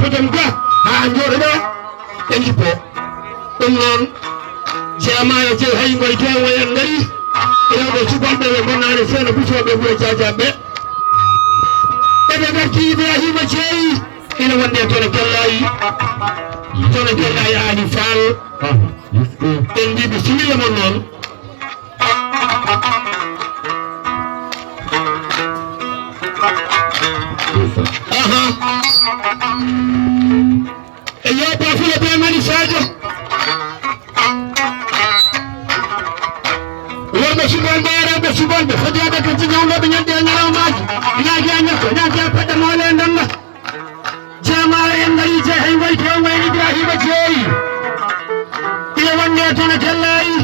fotam ga ha joɗoɗa e jippo ɗum noon ceermaya je hay ngoy tewo en ngari rewɓe subalɓe ɓe gonnani seeno busoɓe ɓuure jajaɓe eɓe garti Ibrahima Ceyi ina wonde tono Gellayi Ali Fall en mbi bisimilla mon noon e yo bafula be mani Sadio worɓe subalɓe rewɓe subalɓe fodioɓe ko jigawɗoɓe ñande e ñalawmaji ñaaji a ñakko ñaaji a paɗɗa mawle e ndanda jamare en ngari je hay ngoy tewo en Ibrahima Ceyi ina wonde tono Gellayi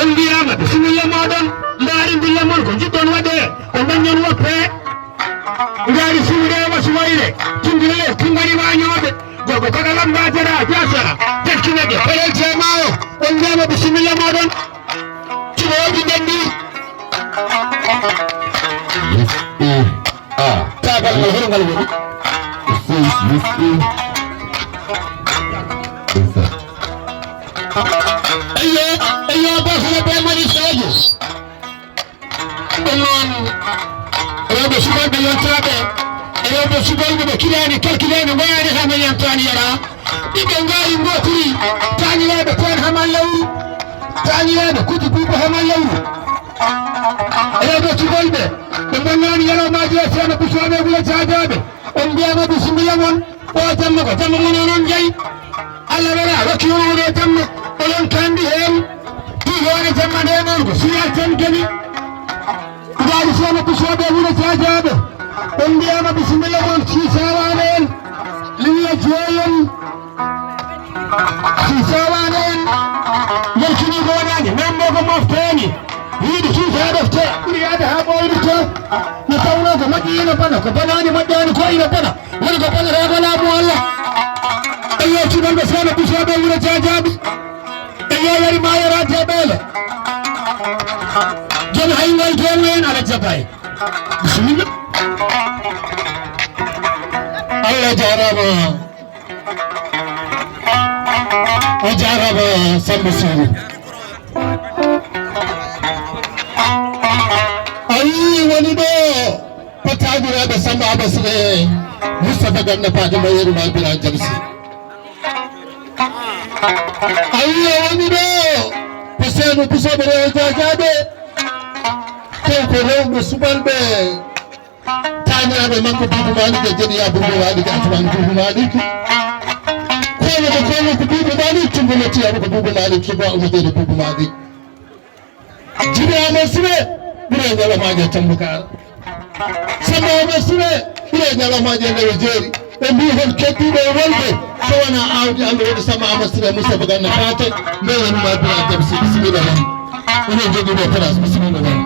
on mbiyama bisimilla moɗon ndaari mbilla mon ko jiɗɗon waɗe ko daññon woppe ngaari suuɗe wasuwayre tindire tingari wañoɓe gogo bagalam mbatera jasara tekkinede pelel jemayo on mbiyama bisimilla moɗon cuɓoji ndendi tagal ngal hono ngal woni eyo bafula be mani Sadio ɗum noon rewɓe subalɓe yontaɓe rewɓe subalɓe ɓe kilani calculani wayani hama yantani yara ɗiɓe ngayi gotiri tañiraɓe ten haman lawru tañiraɓe kudi buuba haman lawru rewɓe subalɓe ɓe gonnani yalawmaji e seeno busoɓe ɓuura jajaɓe on mbiyama bisimilla mon o jamma ko jamma mon onon jeeyi Allah wala rokki onoɗo jamma onon kandi hen tihone jamma nde noon ko signal tan kadi ɗaɗi seeno busoɓe ɓuura jajaɓe on mbiyama bisimilla mon sisawane en liwiya jeeyen sisawane en yaltini ko wonani membo ko mofteni yiiɗi kiita ɗofte ɓuuri yaade ha ɓoyrito no tawno ko moƴƴi ino bana ko banani moƴƴani ko ino bana woni ko banata ko laamu Allah e yettiɗonɓe seeno busoɓe wuuro jajaɓe e yeyari ma yorade ɓeele joni hay ngoy tewo en ala jabay bisimilla Allah jarama o jarama Samba Sidi ayi woni ɗo potagiraɓe Samba Abasre Moustapha Ganna Fatima yeruma Bira Jamsi ayi woni ɗo ko seeno busoɓe rewo jajaɓe tew ko rewɓe subalɓe tañaɓe makko Buubu Maliki jeɗiya Buubu Maliki atumani Buubu Maliki kono ko Buubu Maliki tumbolottiyaɓe ko Buubu Maliki tuba umatede Buubu Maliki jiɗama sire ɓuure ñalomaji e tambukara Samba Abasre ɓuure ñalomaji e ndewe jeeri ɓe mbi hon keddiɓe wolde so wona awdi Allah waɗi Samba Abasre Moustapha Ganna Fate mbewanuma Bira Jamsi bisimilla man onon joguiɓe place bisimilla man